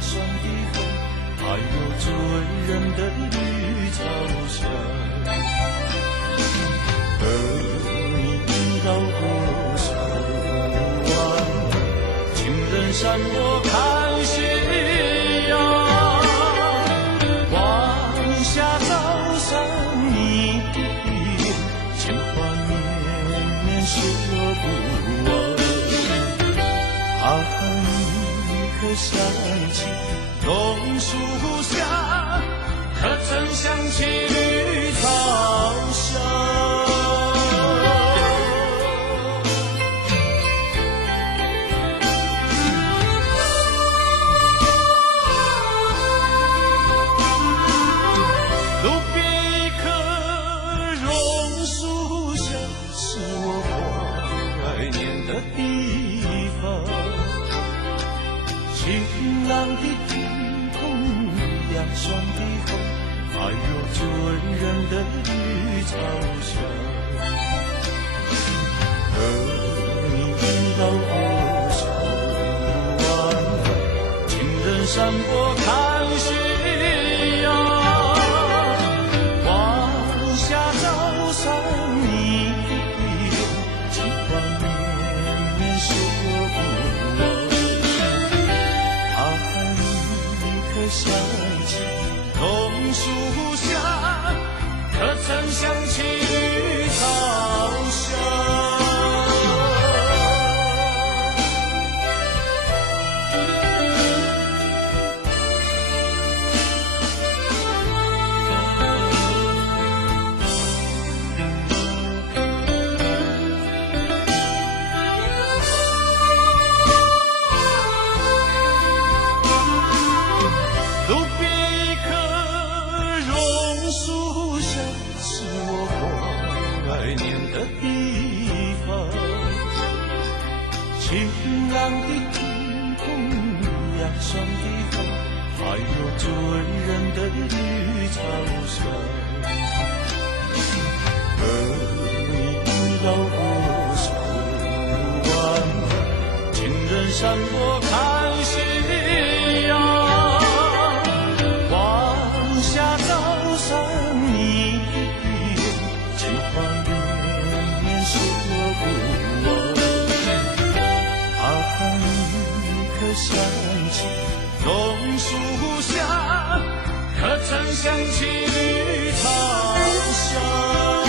霜的风，还有醉人的绿草香。和你绕过小湾，情人山我看斜阳。晚霞照上你的脸，情话绵绵说不完。一颗想起榕树下，可曾想起绿草香？路边一棵榕树下，是我怀念的地方。晴朗的天空，凉爽的风，还有醉人的绿草香。和你绕过小湾，情人山我看斜阳。晚霞照上你的脸，情话绵绵说不完。想起榕树下，可曾想起绿草香？路边一棵榕树下，是我怀念的地方。晴朗的天空，凉爽的风，还有醉人的绿草香。和你绕过小湾，情人山我看斜阳。夏照上你的脸，情话绵绵说不完。一颗想起榕树下，可曾想起绿草香？